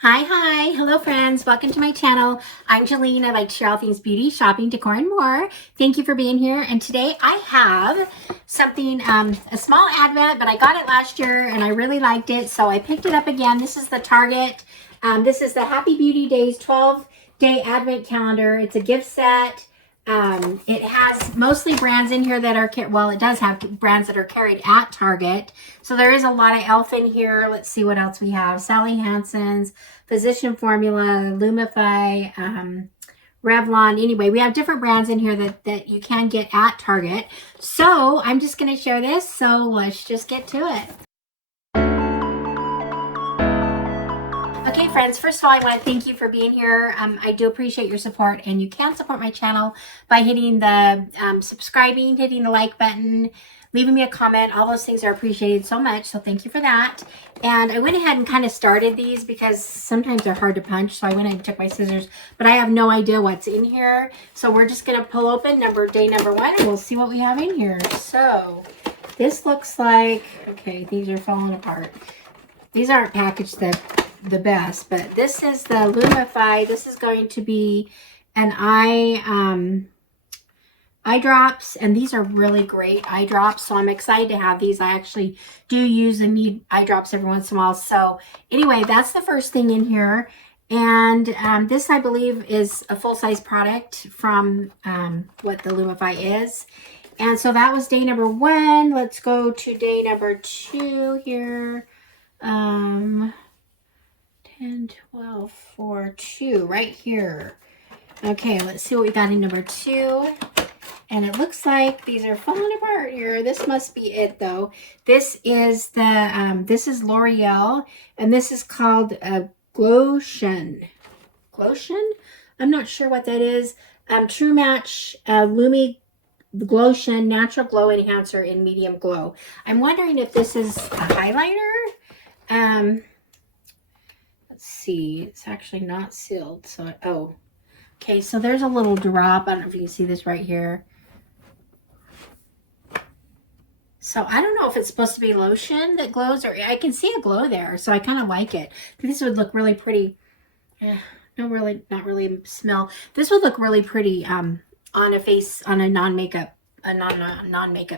Hi, hello friends, welcome to my channel. I'm Jolene. I like to share all things beauty, shopping, decor, and more. Thank you for being here. And today I have something, a small advent, but I got it last year and I really liked it, so I picked it up again. This is the Target. This is the Happy Beauty Days 12-day advent calendar. It's a gift set. It has mostly brands in here that are, well, it does have brands that are carried at Target. So there is a lot of e.l.f. in here. Let's see what else we have. Sally Hansen's, Physician Formula, Lumify, Revlon. Anyway, we have different brands in here that you can get at Target. So I'm just going to share this. So let's just get to it. Okay, friends, first of all, I want to thank you for being here. I do appreciate your support, and you can support my channel by hitting the subscribing, hitting the like button, leaving me a comment. All those things are appreciated so much, so thank you for that. And I went ahead and kind of started these because sometimes they're hard to punch, so I went ahead and took my scissors, but I have no idea what's in here. So we're just going to pull open day number 1, and we'll see what we have in here. So this looks like, okay, these are falling apart. These aren't packaged the best, but this is the Lumify. This is going to be an eye drops, and these are really great eye drops, so I'm excited to have these. I actually do use and need eye drops every once in a while. So anyway, that's the first thing in here. And this, I believe, is a full-size product from what the Lumify is. And so that was day number 1. Let's go to day number 2 here. 10, 12, 4, 2, right here. Okay, let's see what we got in number 2. And it looks like these are falling apart here. This must be it, though. This is the this is L'Oreal, and this is called Glotion. Glotion? I'm not sure what that is. True Match Lumi Glotion Natural Glow Enhancer in Medium Glow. I'm wondering if this is a highlighter. Let's see. It's actually not sealed. So, oh, okay. So there's a little drop. I don't know if you can see this right here. So I don't know if it's supposed to be lotion that glows, or I can see a glow there. So I kind of like it. This would look really pretty. Not really smell. This would look really pretty on a face, on a non-makeup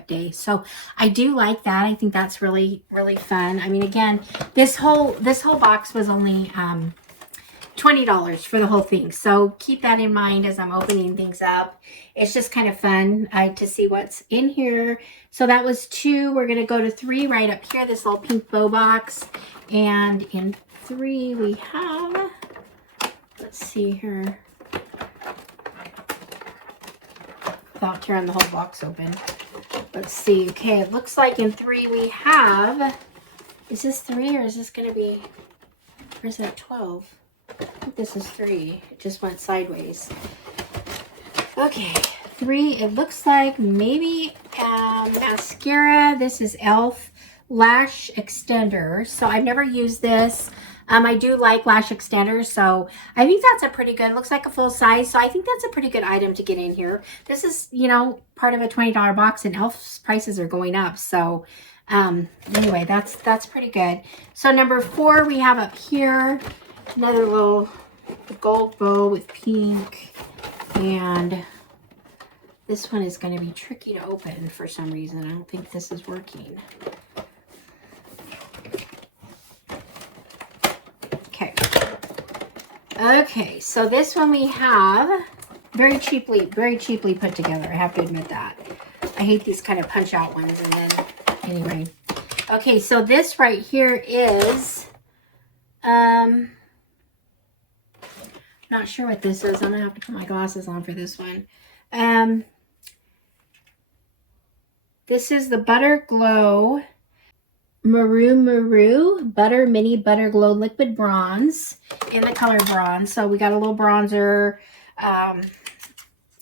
day. So I do like that. I think that's really fun. I mean, again, this whole box was only $20 for the whole thing, so keep that in mind as I'm opening things up. It's just kind of fun to see what's in here. So that was 2. We're gonna go to 3 right up here, this little pink bow box. And in 3 we have, let's see here, without tearing the whole box open. Let's see. Okay, it looks like in 3 we have, is this 3 or is this going to be, or is that 12? I think this is 3. It just went sideways. Okay, 3, it looks like maybe mascara. This is e.l.f. Lash Extender. So I've never used this. I do like lash extenders, so I think that's a pretty good, looks like a full size, so I think that's a pretty good item to get in here. This is, you know, part of a $20 box, and e.l.f.'s prices are going up, so anyway, that's pretty good. So number 4 we have up here, another little gold bow with pink, and this one is going to be tricky to open for some reason. I don't think this is working. Okay, so this one we have very cheaply put together. I have to admit that. I hate these kind of punch out ones. And then anyway, okay, so this right here is not sure what this is. I'm gonna have to put my glasses on for this one. This is the Butter Glow Maru Butter Mini Butter Glow Liquid Bronze in the color bronze. So we got a little bronzer,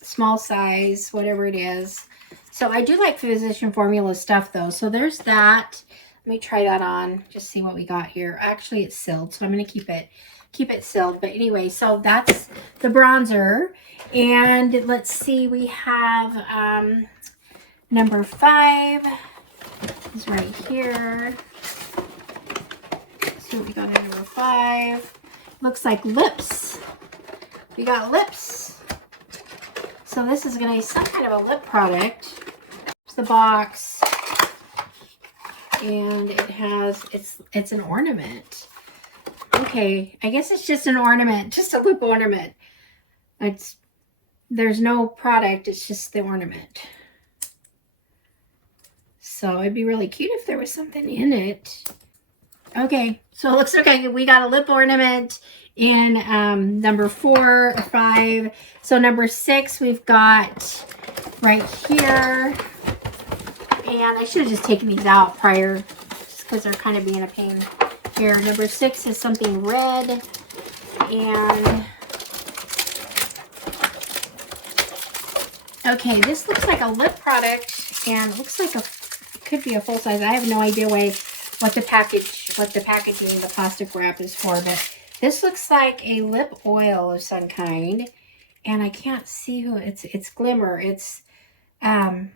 small size, whatever it is. So I do like Physician Formula stuff though. So there's that. Let me try that on, just see what we got here. Actually, it's sealed, so I'm going to keep it sealed. But anyway, so that's the bronzer. And let's see, we have number 5. Is right here. So we got a number 5. looks like lips. We got lips. So this is going to be some kind of a lip product. It's the box. And it has, it's an ornament. Okay, I guess it's just an ornament, just a lip ornament. There's no product, it's just the ornament. So it'd be really cute if there was something in it. Okay, so it looks okay. We got a lip ornament in number 4 or 5. So number 6 we've got right here. And I should have just taken these out prior, just because they're kind of being a pain here. Number 6 is something red. And okay, this looks like a lip product, and it looks like it could be a full size. I have no idea what the packaging, the plastic wrap is for, but this looks like a lip oil of some kind, and I can't see who it's Glimmer. It's a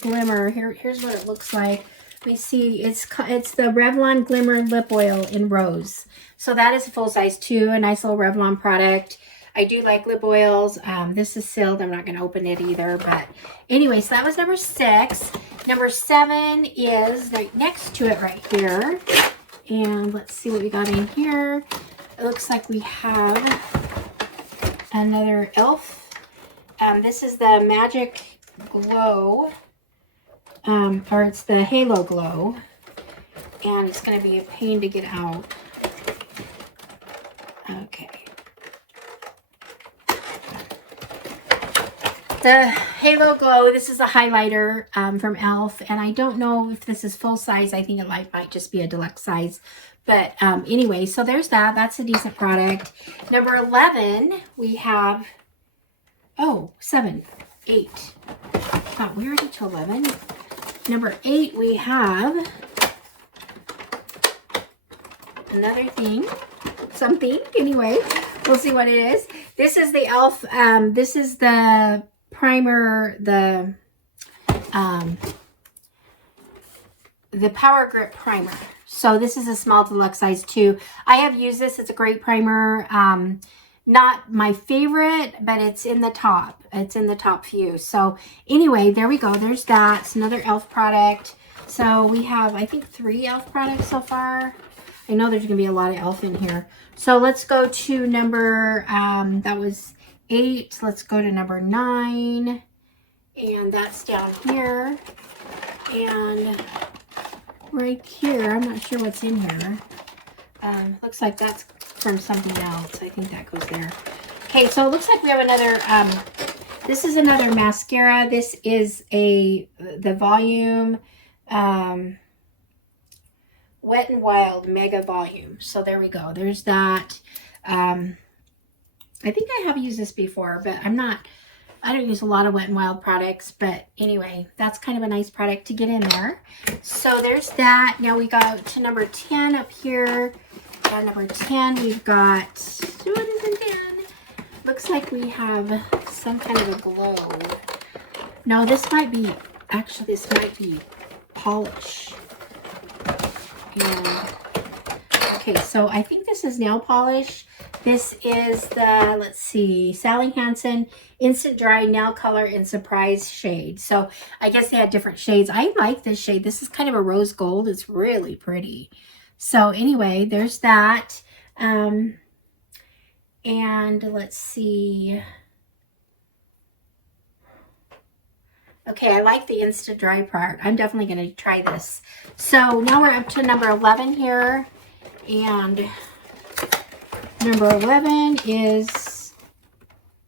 Glimmer. Here's what it looks like. We see it's the Revlon Glimmer Lip Oil in Rose. So that is a full size too. A nice little Revlon product. I do like lip oils. This is sealed. I'm not going to open it either. But anyway, so that was number 6. Number 7 is right next to it right here. And let's see what we got in here. It looks like we have another e.l.f. This is the Magic Glow. Or it's the Halo Glow. And it's going to be a pain to get out. Okay. The Halo Glow, this is a highlighter from e.l.f. And I don't know if this is full size. I think it might just be a deluxe size. But anyway, so there's that. That's a decent product. Number 11, we have, 7, 8. God, we already to 11. Number 8, we have another thing. Something. Anyway, we'll see what it is. This is the e.l.f. This is the primer, the Power Grip Primer. So this is a small deluxe size too. I have used this. It's a great primer. Not my favorite, but it's in the top. It's in the top few. So anyway, there we go. There's that. It's another e.l.f. product. So we have, I think, 3 e.l.f. products so far. I know there's going to be a lot of e.l.f. in here. So let's go to number, that was 8. Let's go to number 9. And that's down here. And right here, I'm not sure what's in here. Looks like that's from something else. I think that goes there. Okay, so it looks like we have another, this is another mascara. This is the Volume, Wet n Wild Mega Volume. So there we go. There's that. I think I have used this before, but I don't use a lot of Wet n Wild products. But anyway, that's kind of a nice product to get in there. So there's that. Now we go to number 10 up here. Number 10, we've got, what is in 10? Looks like we have some kind of a glow. No, this might be, actually this might be polish. And, okay, so I think this is nail polish. This is the, let's see, Sally Hansen Instant Dry Nail Color in Surprise Shade. So I guess they had different shades. I like this shade. This is kind of a rose gold. It's really pretty. So anyway, there's that. And let's see. Okay, I like the Instant Dry part. I'm definitely going to try this. So now we're up to number 11 here. And number 11 is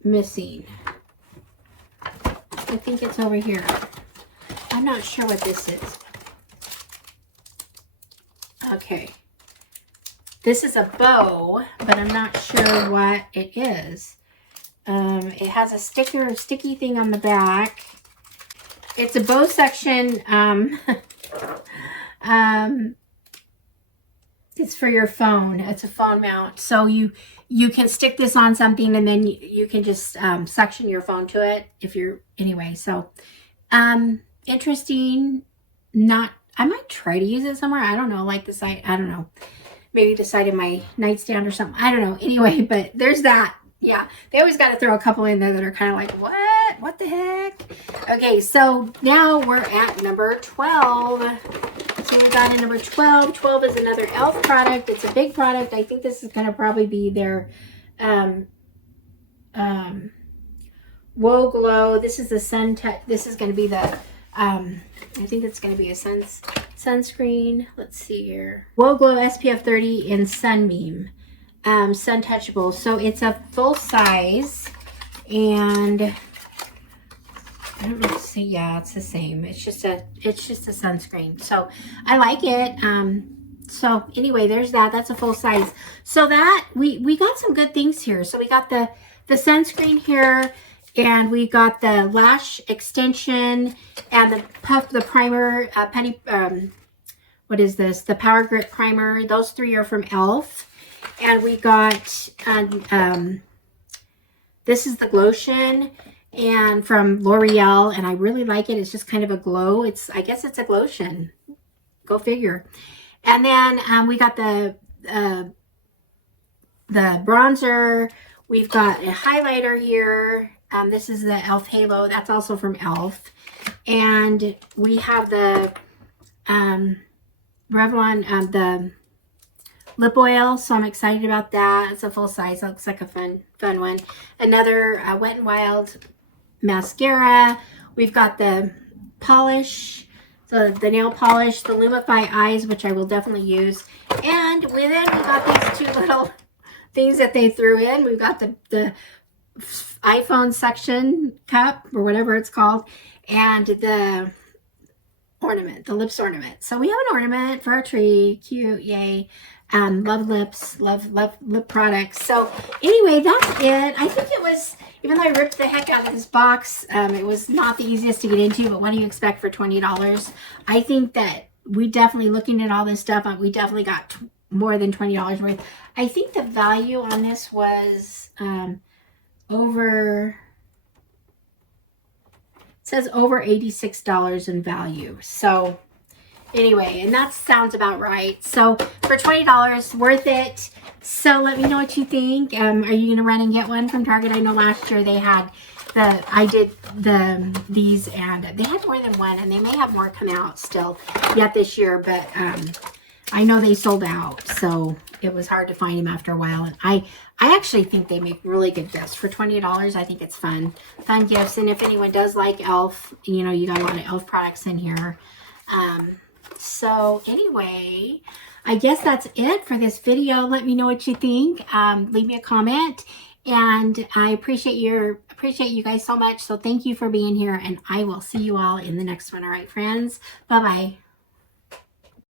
missing. I think it's over here. I'm not sure what this is. Okay. This is a bow, but I'm not sure what it is. It has a sticky thing on the back. It's a bow section. It's for your phone. It's a phone mount. So you can stick this on something and then you can just suction your phone to it if you're, anyway. So interesting. I might try to use it somewhere. I don't know, like the side, I don't know. Maybe the side of my nightstand or something. I don't know. Anyway, but there's that. Yeah, they always got to throw a couple in there that are kind of like, what? What the heck? Okay, so now we're at number 12. So we got in number 12. 12 is another e.l.f. product. It's a big product. I think this is going to probably be their Whoa Glow. This is the Sun Touch. This is going to be the, I think it's going to be a sunscreen. Let's see here. Whoa Glow SPF 30 in Sunbeam. Sun Touchable. So it's a full size, and I don't know if it's, yeah, it's the same. It's just a sunscreen. So I like it. So anyway, there's that. That's a full size. So that we got some good things here. So we got the sunscreen here, and we got the lash extension and the primer, what is this? The Power Grip Primer. Those three are from e.l.f. And we got, this is the Glotion, and from L'Oreal, and I really like it. It's just kind of a glow. I guess it's a Glotion. Go figure. And then we got the bronzer. We've got a highlighter here. This is the e.l.f. Halo. That's also from e.l.f. And we have the Revlon, the lip oil, so I'm excited about that. It's a full size. It looks like a fun one. Another Wet n Wild mascara. We've got the polish, the nail polish, the Lumify Eyes, which I will definitely use. And then we got these two little things that they threw in. We've got the iPhone suction cup, or whatever it's called, and the ornament, the lips ornament. So we have an ornament for our tree. Cute, yay. Love lips, love lip products. So anyway, that's it. I think it was, even though I ripped the heck out of this box, it was not the easiest to get into, but what do you expect for $20? I think that we definitely, looking at all this stuff, we definitely got more than $20 worth. I think the value on this was over, it says over $86 in value. So anyway, and that sounds about right. So for $20, worth it. So let me know what you think. Are you going to run and get one from Target? I know last year they had these, and they had more than one, and they may have more come out still yet this year, but I know they sold out, so it was hard to find them after a while. And I actually think they make really good gifts for $20. I think it's fun gifts. And if anyone does like e.l.f., you know, you got a lot of e.l.f. products in here. So anyway, I guess that's it for this video. Let me know what you think. Leave me a comment, and I appreciate you guys so much. So thank you for being here, and I will see you all in the next one. All right, friends. Bye-bye.